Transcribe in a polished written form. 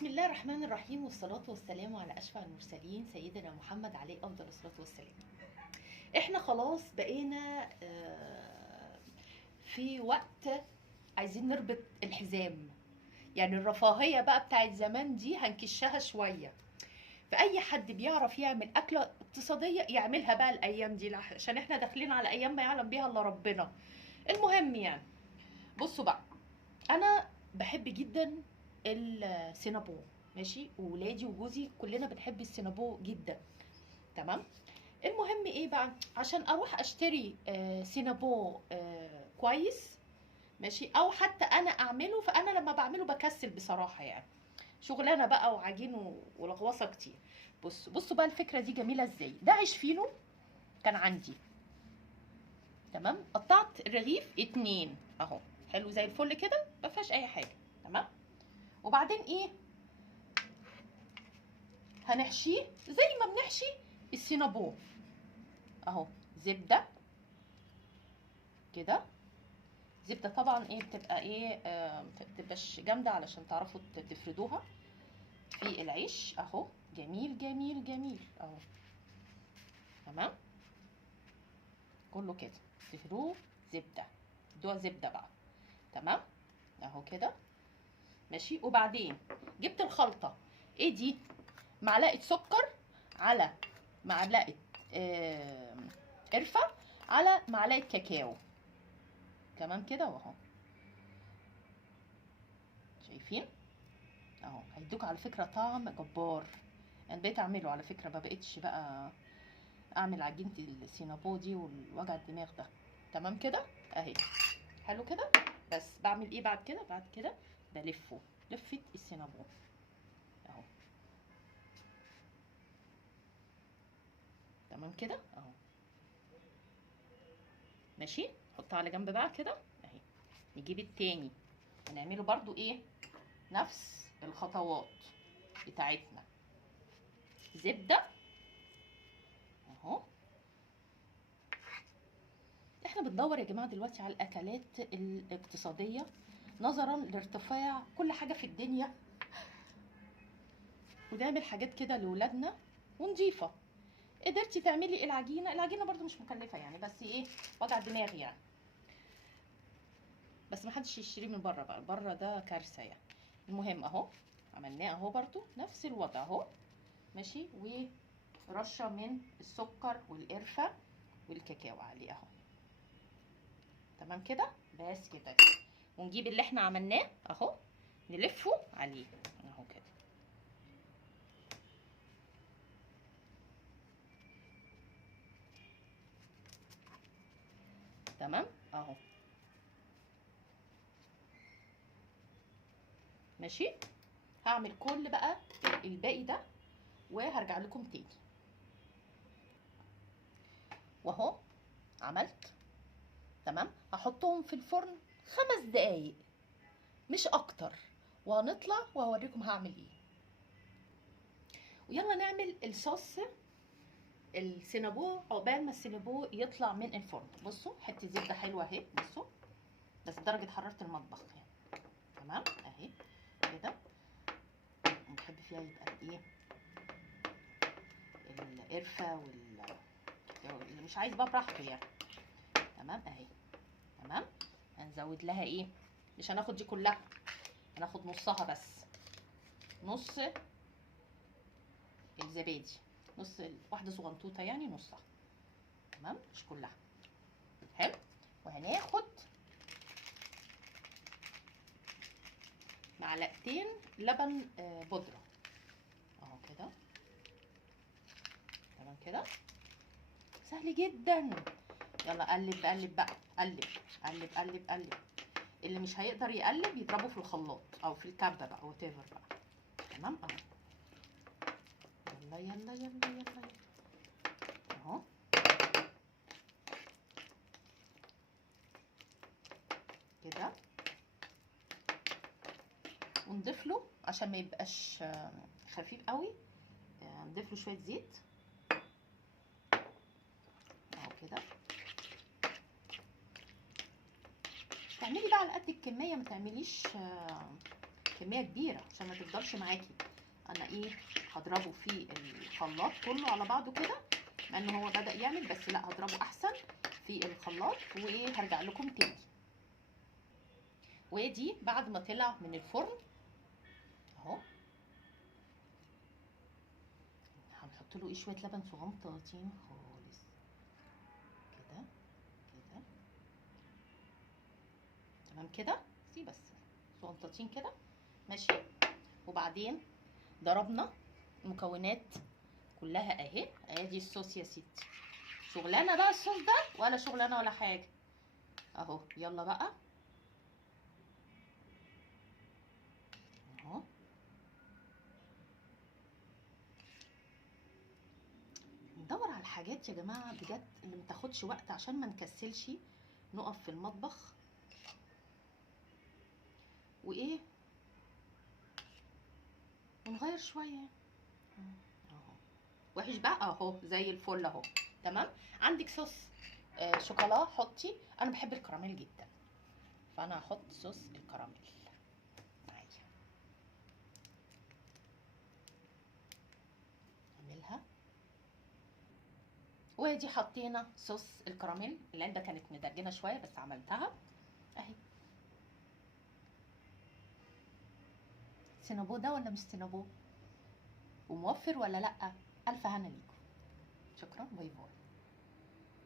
بسم الله الرحمن الرحيم، والصلاة والسلام على أشفع المرسلين سيدنا محمد عليه أفضل الصلاة والسلام. احنا خلاص بقينا في وقت عايزين نربط الحزام. يعني الرفاهية بقى بتاعت زمان دي هنكشها شوية. فأي حد بيعرف يعمل أكلة اقتصادية يعملها بقى الأيام دي، عشان احنا داخلين على أيام ما يعلم بيها إلا ربنا. المهم يعني بصوا بقى، أنا بحب جدا السينابو، ماشي، وولادي وجوزي كلنا بنحب السينابو جدا. تمام. المهم ايه بقى، عشان اروح اشتري سينابو كويس، ماشي، او حتى انا اعمله. فانا لما بعمله بكسل بصراحه، يعني شغلانه بقى وعجين ولغوصه كتير. بصوا بقى الفكره دي جميله ازاي. ده عيش فينو كان عندي، تمام. قطعت الرغيف 2 اهو، حلو زي الفل كده، ما فيهاش اي حاجه. تمام. وبعدين ايه، هنحشيه زي ما بنحشي السينابو اهو. زبده كده، زبده طبعا ايه بتبقى ايه متبقاش جامده علشان تعرفوا تفردوها في العيش اهو. جميل جميل جميل اهو. تمام. كله كده تفردوه زبده، تدوها زبده بقى. تمام اهو كده، ماشي. وبعدين جبت الخلطه، ايه دي، معلقه سكر على معلقه قرفه على معلقه كاكاو. تمام كده واهو، شايفين اهو. هيدوك على فكره طعم جبار. انا بقيت اعمله على فكره، ما بقتش بقى اعمل عجينه السينابو دي والوجع الدماغ ده. تمام كده اهي، حلو كده. بس بعمل ايه بعد كده، بعد كده بلفه لفه السينابو اهو. تمام كده اهو، ماشي. حطها على جنب بقى كده اهي. نجيب التاني، هنعمله برضو ايه، نفس الخطوات بتاعتنا. زبده اهو. احنا بندور يا جماعه دلوقتي على الاكلات الاقتصاديه، نظرا لارتفاع كل حاجه في الدنيا، ونعمل حاجات كده لاولادنا ونضيفه. قدرتي تعملي العجينه برضو مش مكلفه يعني، بس ايه، وجع دماغ يعني. بس ما حدش يشتري من بره بقى، بره ده كارثه يعني. المهم اهو، عملناه اهو، برضو نفس الوضع اهو، ماشي. ورشه من السكر والقرفه والكاكاو عليه اهو. تمام كده، بس كده. ونجيب اللي احنا عملناه اهو، نلفه عليه اهو كده. تمام اهو، ماشي. هعمل كل بقى الباقي ده وهرجع لكم تاني. واهو عملت. تمام. هحطهم في الفرن 5 دقايق مش اكتر، وهنطلع وهوريكم هعمل ايه. ويلا نعمل الصوص السينابو عقبال ما السينابو يطلع من الفرن. بصوا حته زبده حلوه اهي، بصوا، بس درجه حراره المطبخ يعني. تمام اهي كده. بحب فيها يبقى ايه، القرفه اللي مش عايز بقى براحته يعني. تمام اهي. تمام. هنزود لها ايه، مش هناخد دي كلها، هناخد نصها بس، نص الزبادي، نص واحده صغنطوطه يعني، نصها. تمام، مش كلها. حلو. وهناخد معلقتين لبن بودره اهو كده. تمام كده، سهل جدا. يلا قلب قلب بقى، قلب قلب قلب قلب. اللي مش هيقدر يقلب يضربه في الخلاط او في الكبه بقى، وات ايفر بقى. تمام اهو. يلا يلا يلا يلا اهو كده. ونضيف له عشان ما يبقاش خفيف قوي، نضيف له شويه زيت اهو كده. تعملي بقى على قد الكميه، ما تعمليش كميه كبيره عشان ما تفضلش معاكي. انا ايه هضربه في الخلاط كله على بعضه كده، مع ان هو بدأ يعمل، بس لا هضربه احسن في الخلاط وايه هرجع لكم تاني. ودي بعد ما طلع من الفرن اهو، هنحط له ايه شويه لبن صغنطاطين خالص كده كده، تمام كده. سي بس صغنطاطين كده ماشي. وبعدين ضربنا المكونات كلها اهي، ادي الصوص يا ستي. شغلانه بقى الصوص ده ولا شغلانه ولا حاجه اهو. يلا بقى اهو، ندور على الحاجات يا جماعه بجد اللي متاخدش وقت عشان ما نكسلش نقف في المطبخ وايه ونغير شويه اهو. وحش بقى اهو زي الفل اهو تمام. عندك صوص شوكولا حطي، انا بحب الكراميل جدا فانا هحط صوص الكراميل معايا. اعملها. وادي حطينا صوص الكراميل، العلبه كانت مدجنه شويه بس عملتها اهي. سينابو ده ولا مش سينابو؟ وموفر ولا لا؟ الف هنا ليكم، شكرا، باي باي.